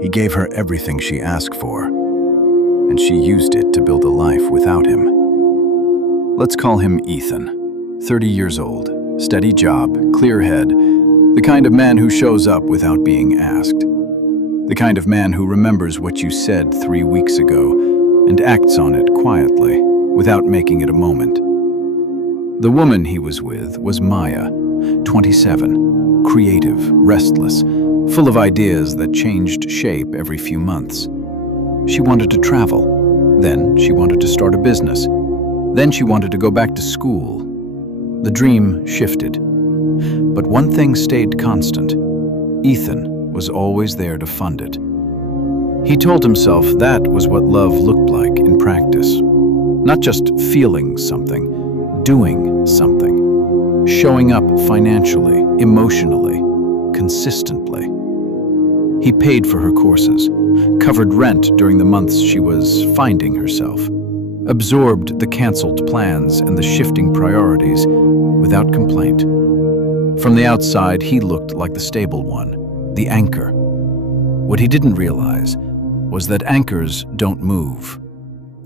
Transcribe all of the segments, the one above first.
He gave her everything she asked for, and she used it to build a life without him. Let's call him Ethan, 30 years old, steady job, clear head, the kind of man who shows up without being asked. The kind of man who remembers what you said 3 weeks ago and acts on it quietly, without making it a moment. The woman he was with was Maya, 27, creative, restless, full of ideas that changed shape every few months. She wanted to travel. Then she wanted to start a business. Then she wanted to go back to school. The dream shifted. But one thing stayed constant. Ethan was always there to fund it. He told himself that was what love looked like in practice. Not just feeling something, doing something. Showing up financially, emotionally, consistently. He paid for her courses, covered rent during the months she was finding herself, absorbed the canceled plans and the shifting priorities without complaint. From the outside, he looked like the stable one, the anchor. What he didn't realize was that anchors don't move,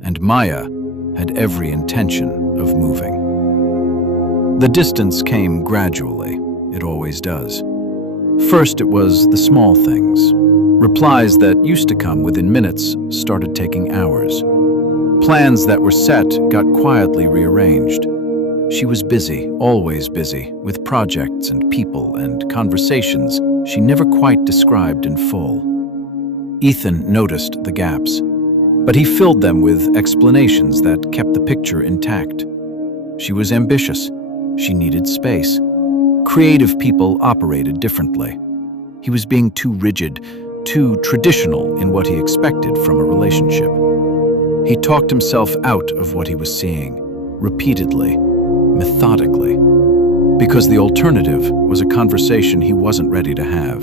and Maya had every intention of moving. The distance came gradually, it always does. First, it was the small things. Replies that used to come within minutes started taking hours. Plans that were set got quietly rearranged. She was busy, always busy, with projects and people and conversations she never quite described in full. Ethan noticed the gaps, but he filled them with explanations that kept the picture intact. She was ambitious. She needed space. Creative people operated differently. He was being too rigid, too traditional in what he expected from a relationship. He talked himself out of what he was seeing, repeatedly, methodically, because the alternative was a conversation he wasn't ready to have.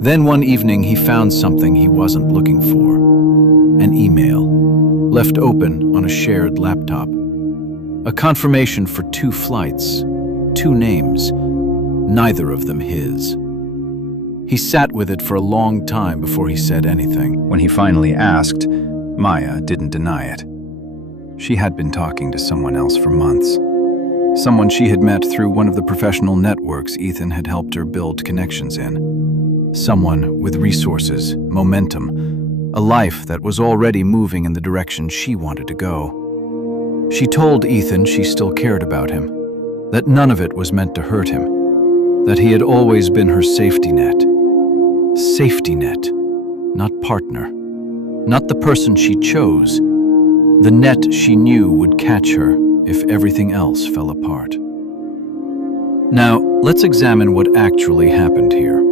Then one evening he found something he wasn't looking for. An email, left open on a shared laptop. A confirmation for 2 flights, 2 names, neither of them his. He sat with it for a long time before he said anything. When he finally asked, Maya didn't deny it. She had been talking to someone else for months. Someone she had met through one of the professional networks Ethan had helped her build connections in. Someone with resources, momentum, a life that was already moving in the direction she wanted to go. She told Ethan she still cared about him, that none of it was meant to hurt him, that he had always been her safety net. Safety net, not partner, not the person she chose, the net she knew would catch her if everything else fell apart. Now, let's examine what actually happened here.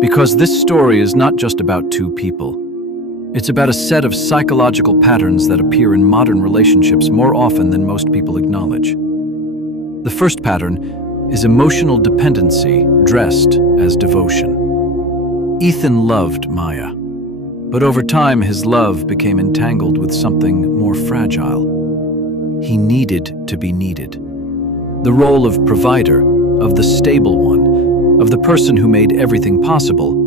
Because this story is not just about 2 people. It's about a set of psychological patterns that appear in modern relationships more often than most people acknowledge. The first pattern is emotional dependency dressed as devotion. Ethan loved Maya, but over time his love became entangled with something more fragile. He needed to be needed. The role of provider, of the stable one, of the person who made everything possible,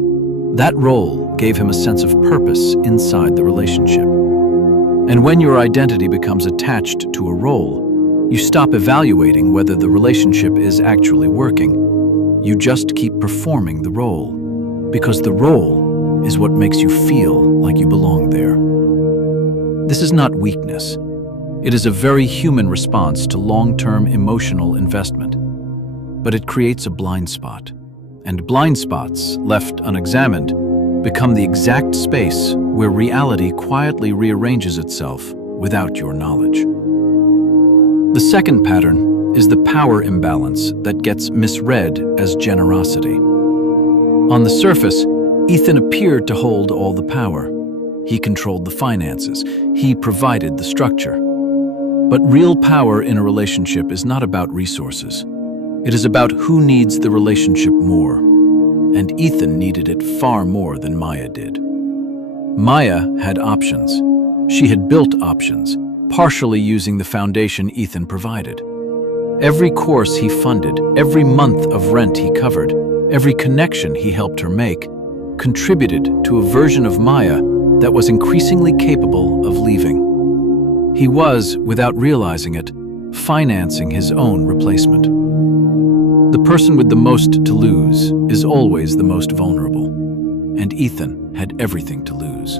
that role gave him a sense of purpose inside the relationship. And when your identity becomes attached to a role, you stop evaluating whether the relationship is actually working. You just keep performing the role, because the role is what makes you feel like you belong there. This is not weakness. It is a very human response to long-term emotional investment. But it creates a blind spot. And blind spots, left unexamined, become the exact space where reality quietly rearranges itself without your knowledge. The second pattern is the power imbalance that gets misread as generosity. On the surface, Ethan appeared to hold all the power. He controlled the finances. He provided the structure. But real power in a relationship is not about resources. It is about who needs the relationship more. And Ethan needed it far more than Maya did. Maya had options. She had built options, partially using the foundation Ethan provided. Every course he funded, every month of rent he covered, every connection he helped her make, contributed to a version of Maya that was increasingly capable of leaving. He was, without realizing it, financing his own replacement. The person with the most to lose is always the most vulnerable, and Ethan had everything to lose.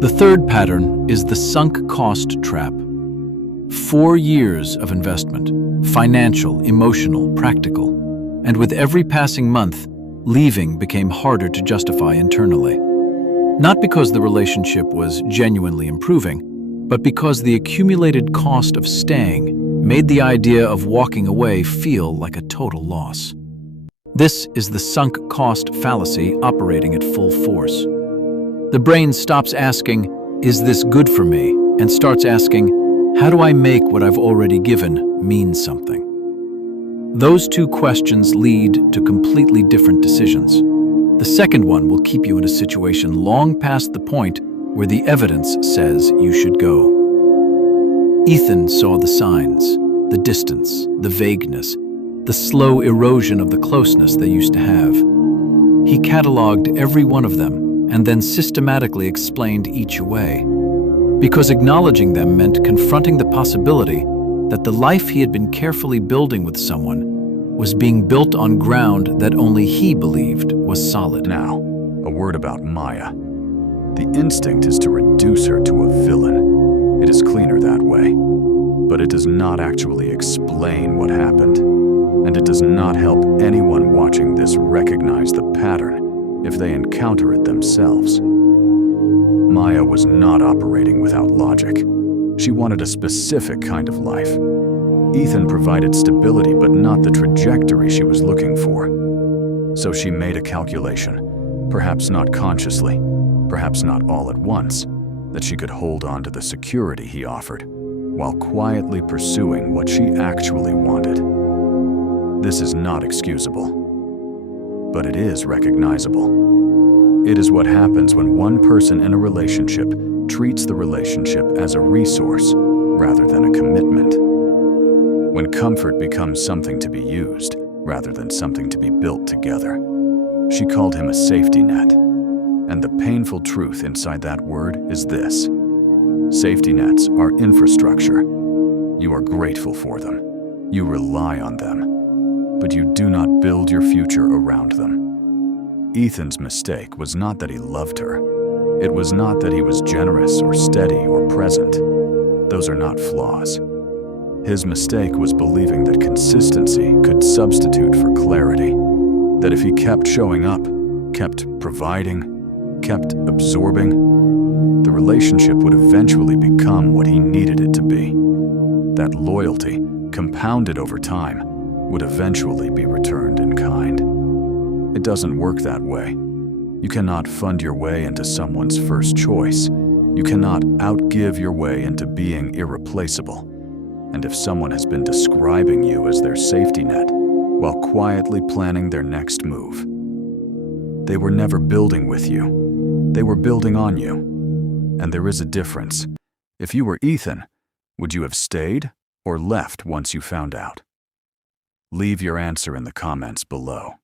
The third pattern is the sunk cost trap. 4 years of investment, financial, emotional, practical, and with every passing month, leaving became harder to justify internally. Not because the relationship was genuinely improving, but because the accumulated cost of staying made the idea of walking away feel like a total loss. This is the sunk cost fallacy operating at full force. The brain stops asking, "Is this good for me?" and starts asking, "How do I make what I've already given mean something?" Those two questions lead to completely different decisions. The second one will keep you in a situation long past the point where the evidence says you should go. Ethan saw the signs, the distance, the vagueness, the slow erosion of the closeness they used to have. He cataloged every one of them and then systematically explained each away, because acknowledging them meant confronting the possibility that the life he had been carefully building with someone was being built on ground that only he believed was solid. Now, a word about Maya. The instinct is to reduce her to a villain. It is cleaner that way. But it does not actually explain what happened. And it does not help anyone watching this recognize the pattern if they encounter it themselves. Maya was not operating without logic. She wanted a specific kind of life. Ethan provided stability, but not the trajectory she was looking for. So she made a calculation, perhaps not consciously, perhaps not all at once, that she could hold on to the security he offered, while quietly pursuing what she actually wanted. This is not excusable, but it is recognizable. It is what happens when one person in a relationship treats the relationship as a resource rather than a commitment. When comfort becomes something to be used rather than something to be built together. She called him a safety net. And the painful truth inside that word is this: safety nets are infrastructure. You are grateful for them. You rely on them. But you do not build your future around them. Ethan's mistake was not that he loved her. It was not that he was generous or steady or present. Those are not flaws. His mistake was believing that consistency could substitute for clarity. That if he kept showing up, kept providing, kept absorbing, the relationship would eventually become what he needed it to be. That loyalty, compounded over time, would eventually be returned in kind. It doesn't work that way. You cannot fund your way into someone's first choice. You cannot outgive your way into being irreplaceable. And if someone has been describing you as their safety net while quietly planning their next move, they were never building with you. They were building on you. And there is a difference. If you were Ethan, would you have stayed or left once you found out? Leave your answer in the comments below.